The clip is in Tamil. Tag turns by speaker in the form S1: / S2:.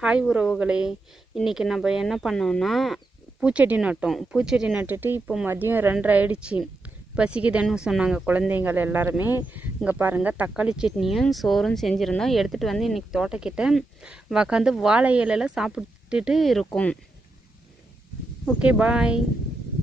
S1: ஹாய் உறவுகளே இன்றைக்கி நம்ம என்ன பண்ணோம்னா பூச்செடி நட்டோம். பூச்செடி நட்டுட்டு இப்போ மதியம் ரெண்டரை ஆயிடுச்சு பசிக்குதுன்னு சொன்னாங்க குழந்தைங்கள் எல்லாருமே. இங்கே பாருங்கள் தக்காளி சட்னியும் சோறும் செஞ்சுருந்தோம். எடுத்துகிட்டு வந்து இன்றைக்கி தோட்டக்கிட்ட உக்காந்து வாழை இலையில் சாப்பிட்டுட்டு இருக்கும். Okay bye